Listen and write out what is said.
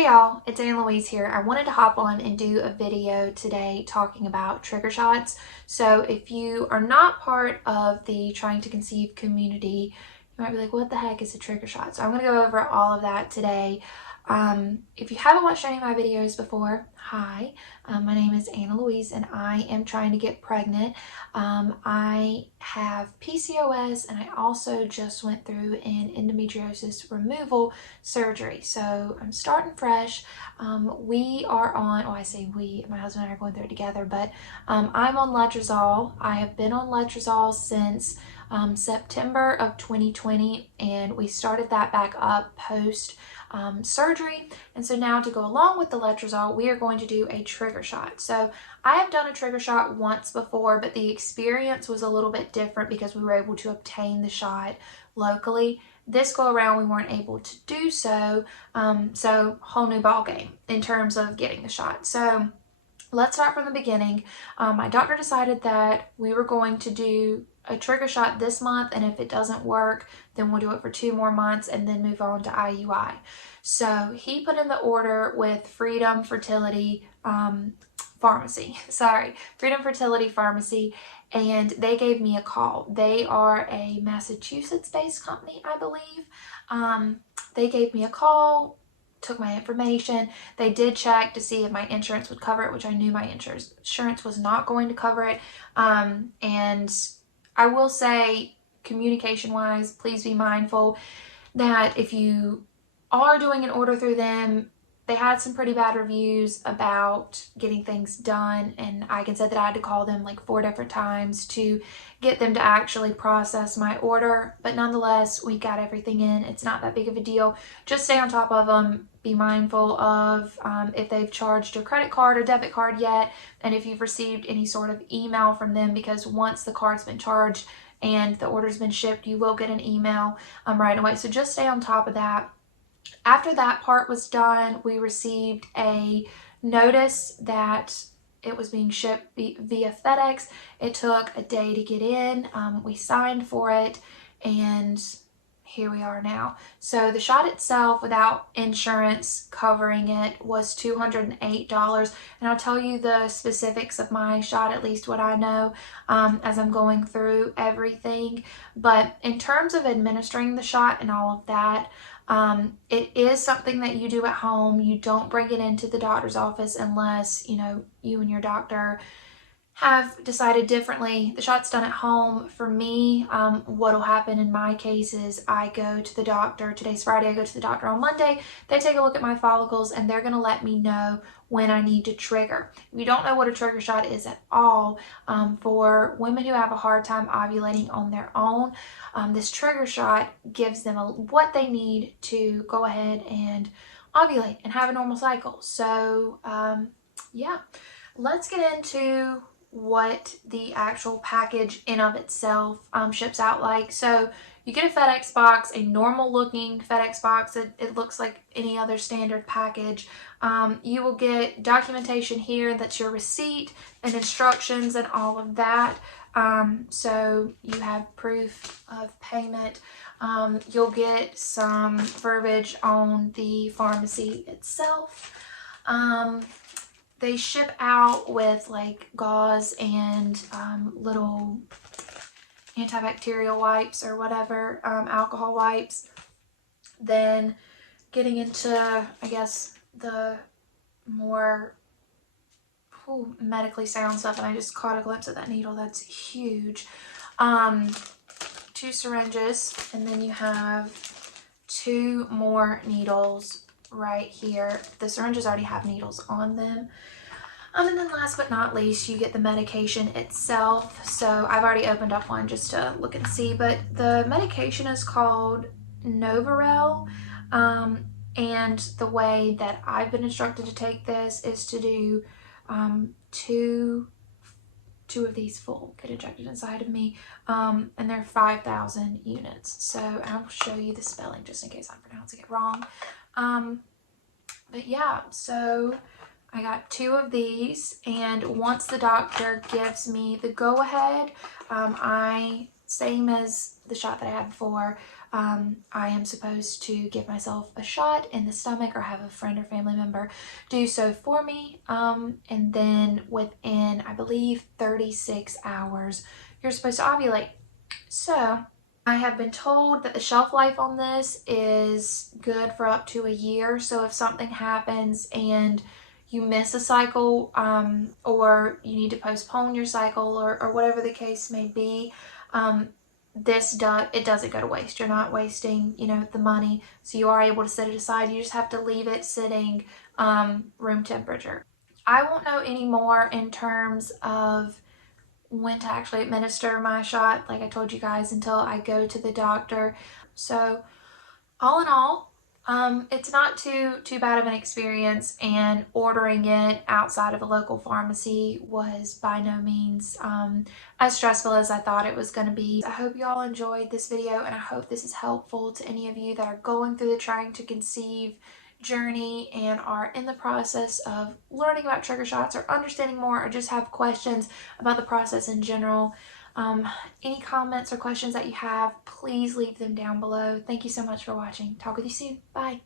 Hey y'all, it's Anne Louise here. I wanted to hop on and do a video today talking about trigger shots. So if you are not part of the Trying to Conceive community, you might be like, what the heck is a trigger shot? So I'm going to go over all of that today. If you haven't watched any of my videos before, hi, my name is Anna Louise and I am trying to get pregnant. I have PCOS and I also just went through an endometriosis removal surgery. So I'm starting fresh. We are on, I say we, my husband and I are going through it together, but I'm on letrozole. I have been on letrozole since September of 2020, and we started that back up post surgery. And so now, to go along with the letrozole, we are going to do a trigger shot. So I have done a trigger shot once before, but the experience was a little bit different because we were able to obtain the shot locally. This go around we weren't able to do so, so whole new ball game in terms of getting the shot. So let's start from the beginning. My doctor decided that we were going to do a trigger shot this month, and if it doesn't work, then we'll do it for 2 more months and then move on to IUI. So he put in the order with Freedom Fertility Pharmacy, Freedom Fertility Pharmacy, and they gave me a call. They are a Massachusetts-based company, I believe. They gave me a call, took my information. They did check to see if my insurance would cover it, which I knew my insurance was not going to cover it. And I will say, communication-wise, please be mindful that if you are doing an order through them, they had some pretty bad reviews about getting things done, and I can say that I had to call them like 4 different times to get them to actually process my order. But nonetheless, we got everything in. It's not that big of a deal. Just stay on top of them. Be mindful of if they've charged your credit card or debit card yet, and if you've received any sort of email from them, because once the card's been charged and the order's been shipped, you will get an email right away. So just stay on top of that. After that part was done, we received a notice that it was being shipped via FedEx. It took a day to get in. We signed for it, and here we are now. So the shot itself, without insurance covering it, was $208. And I'll tell you the specifics of my shot, at least what I know, as I'm going through everything. But in terms of administering the shot and all of that, it is something that you do at home. You don't bring it into the doctor's office unless, you and your doctor have decided differently. The shot's done at home. For me, what'll happen in my case is I go to the doctor. Today's Friday. I go to the doctor on Monday. They take a look at my follicles, and they're going to let me know when I need to trigger. If you don't know what a trigger shot is at all, for women who have a hard time ovulating on their own, this trigger shot gives them what they need to go ahead and ovulate and have a normal cycle. So yeah, let's get into what the actual package in of itself ships out like. So you get a FedEx box, a normal looking FedEx box. It looks like any other standard package. You will get documentation here. That's your receipt and instructions and all of that. So you have proof of payment. You'll get some verbiage on the pharmacy itself. They ship out with like gauze and little antibacterial wipes or whatever, alcohol wipes. Then getting into, I guess, the more medically sound stuff, and I just caught a glimpse of that needle. That's huge. 2 syringes, and then you have 2 more needles right here. The syringes already have needles on them. And then last but not least, you get the medication itself. So I've already opened up one just to look and see, but the medication is called Novarel. And the way that I've been instructed to take this is to do 2 of these full get injected inside of me, and they're 5,000 units. So I'll show you the spelling just in case I'm pronouncing it wrong. But yeah, so I got 2 of these, and once the doctor gives me the go-ahead, same as the shot that I had before, I am supposed to give myself a shot in the stomach or have a friend or family member do so for me. And then within, I believe, 36 hours, you're supposed to ovulate. So I have been told that the shelf life on this is good for up to a year. So if something happens and you miss a cycle, or you need to postpone your cycle, or whatever the case may be, it doesn't go to waste. You're not wasting, the money. So you are able to set it aside. You just have to leave it sitting room temperature. I won't know any more in terms of when to actually administer my shot, like I told you guys, until I go to the doctor. So all in all, it's not too bad of an experience, and ordering it outside of a local pharmacy was by no means as stressful as I thought it was going to be. I hope you all enjoyed this video, and I hope this is helpful to any of you that are going through the trying to conceive journey and are in the process of learning about trigger shots or understanding more, or just have questions about the process in general. Any comments or questions that you have, please leave them down below. Thank you so much for watching. Talk with you soon. Bye.